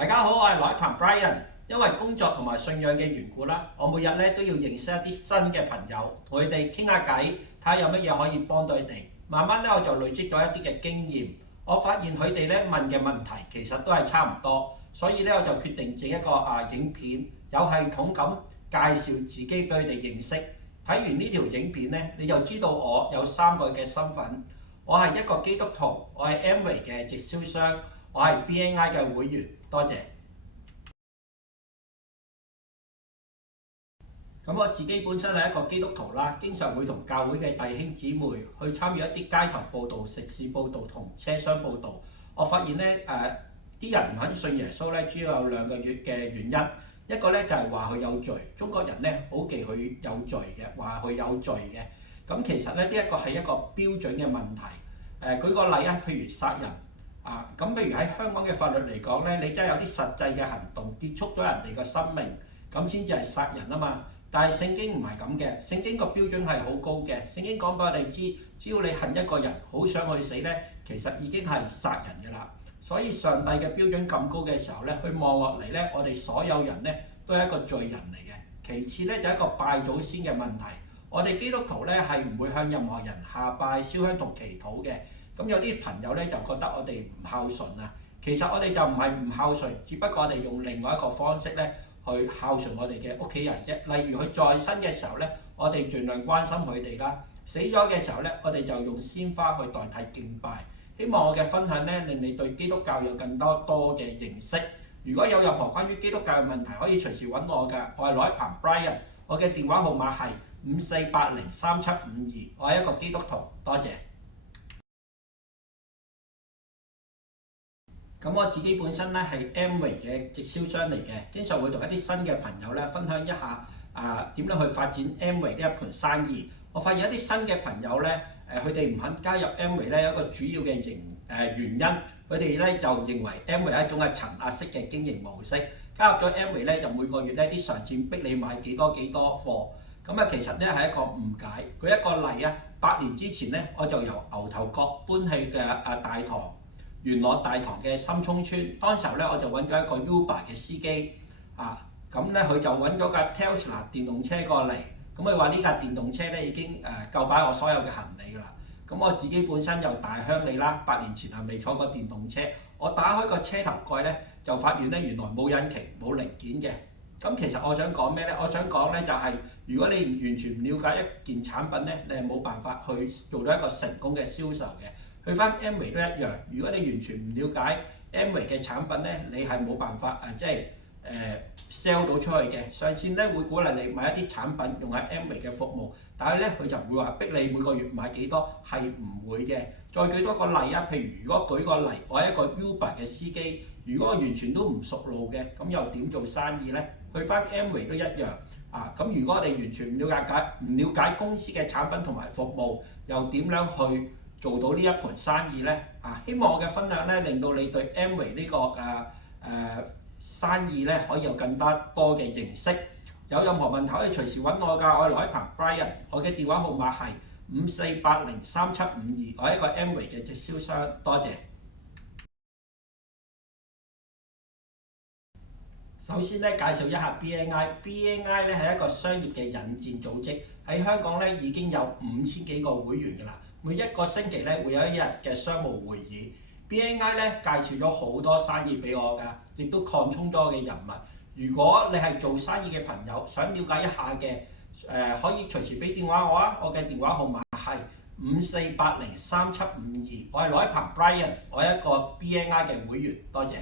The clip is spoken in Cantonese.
大家好，我係來鵬 Brian。因為工作同埋信仰嘅緣故啦，我每日咧都要認識一啲新嘅朋友，同佢哋傾下偈，睇下有乜嘢可以幫到佢哋。慢慢咧我就累積咗一啲嘅經驗，我發現佢哋咧問嘅問題其實都係差唔多，所以咧我就決定整一個影片，有系統咁介紹自己俾佢哋認識。睇完呢條影片咧，你就知道我有3個嘅身份。我係一個基督徒，我係 Amway 嘅直銷商，我係 BNI 嘅會員。多謝。咁我自己本身係一個基督徒啦，經常會同教會嘅弟兄姊妹去參與一啲街頭報導、食肆報導同車廂報導。我發現咧啲人唔肯信耶穌咧，主要有2個嘅原因。一個咧就係話佢有罪，中國人咧好忌佢有罪嘅，話佢有罪嘅。咁其實咧呢一個係一個標準嘅問題。舉個例啊，譬如殺人。咁譬如喺香港嘅法律嚟講咧，你真係有啲實際嘅行動結束咗人哋嘅生命，咁先至係殺人啊嘛。但係聖經唔係咁嘅，聖經個標準係好高嘅。聖經講俾我哋知，只要你恨一個人，好想去死咧，其實已經係殺人㗎啦。所以上帝嘅標準咁高嘅時候咧，去望落嚟咧，我哋所有人咧都係一個罪人嚟嘅。其次咧就係一個拜祖先嘅問題，我哋基督徒咧係唔會向任何人下拜、燒香同祈禱嘅。咁有啲朋友咧就覺得我哋唔孝順啊，其實我哋就唔係唔孝順，只不過我哋用另外一個方式咧去孝順我哋嘅屋企人啫。例如佢在生嘅時候咧，我哋盡量關心佢哋啦；死咗嘅時候咧，我哋就用鮮花去代替敬拜。希望我嘅分享咧令你對基督教有更多嘅認識。如果有任何關於基督教嘅問題，可以隨時揾我㗎。我係來鵬 Brian，我嘅電話號碼係54803752，我係一個基督徒。多謝。咁我自己本身咧係 Amway 嘅直銷商嚟嘅，經常會同一啲新嘅朋友咧分享一下點樣去發展 Amway 呢一盤生意。我發現一啲新嘅朋友咧，佢哋唔肯加入 Amway 咧，有一個主要嘅原因，佢哋咧就認為 Amway 係一種係層壓式嘅經營模式。加入咗 Amway 咧，就每個月咧啲上線逼你買幾多貨。咁其實咧係一個誤解。舉一個例啊，8年之前咧，我就由牛頭角搬去嘅大棠。元朗大棠嘅深涌村，當時候咧我就揾咗一個 Uber 嘅司機，咁咧佢就揾咗架 Tesla 電動車過嚟，咁佢話呢架電動車咧已經夠擺我所有嘅行李㗎啦。咁我自己本身又大鄉里啦，8年前未坐過電動車，我打開個車頭蓋咧就發現咧原來冇引擎冇零件嘅。咁其實我想講咩咧？我想講咧就係如果你完全唔了解一件產品咧，你係冇辦法去做到一個成功嘅銷售嘅。去翻 Amway 都一樣，如果你完全唔了解 Amway 嘅產品咧，你係冇辦法sell 到出去嘅。上線咧會鼓勵你買一啲產品用喺 Amway 嘅服務，但係咧佢就唔會話逼你每個月買幾多，係唔會嘅。再舉多個例啊，譬如如果舉個例，我係一個 Uber 嘅司機，如果我完全都唔熟路嘅，咁又點做生意咧？去翻 Amway 都一樣咁如果我哋完全唔了解公司嘅產品同埋服務，又點樣去做到呢一盤生意咧？希望我嘅分享咧，令到你對 Amway 呢個生意咧，可以有更加多嘅認識。有任何問題可以隨時揾我㗎，我係來鵬 Brian，我嘅電話號碼係54803752，我係一個 Amway 嘅直銷商。多謝。首先咧，介紹一下 BNI。BNI 咧係一個商業嘅引薦組織，喺香港咧已經有5000幾個會員㗎啦。每一個星期咧會有一日嘅商務會議。BNI 咧介紹咗好多生意俾我㗎，亦都擴充咗我嘅人脈。如果你係做生意嘅朋友，想了解一下嘅，可以隨時俾電話我啊。我嘅電話號碼係54803752，我係來鵬 Brian，我係一個 BNI 嘅會員。多謝。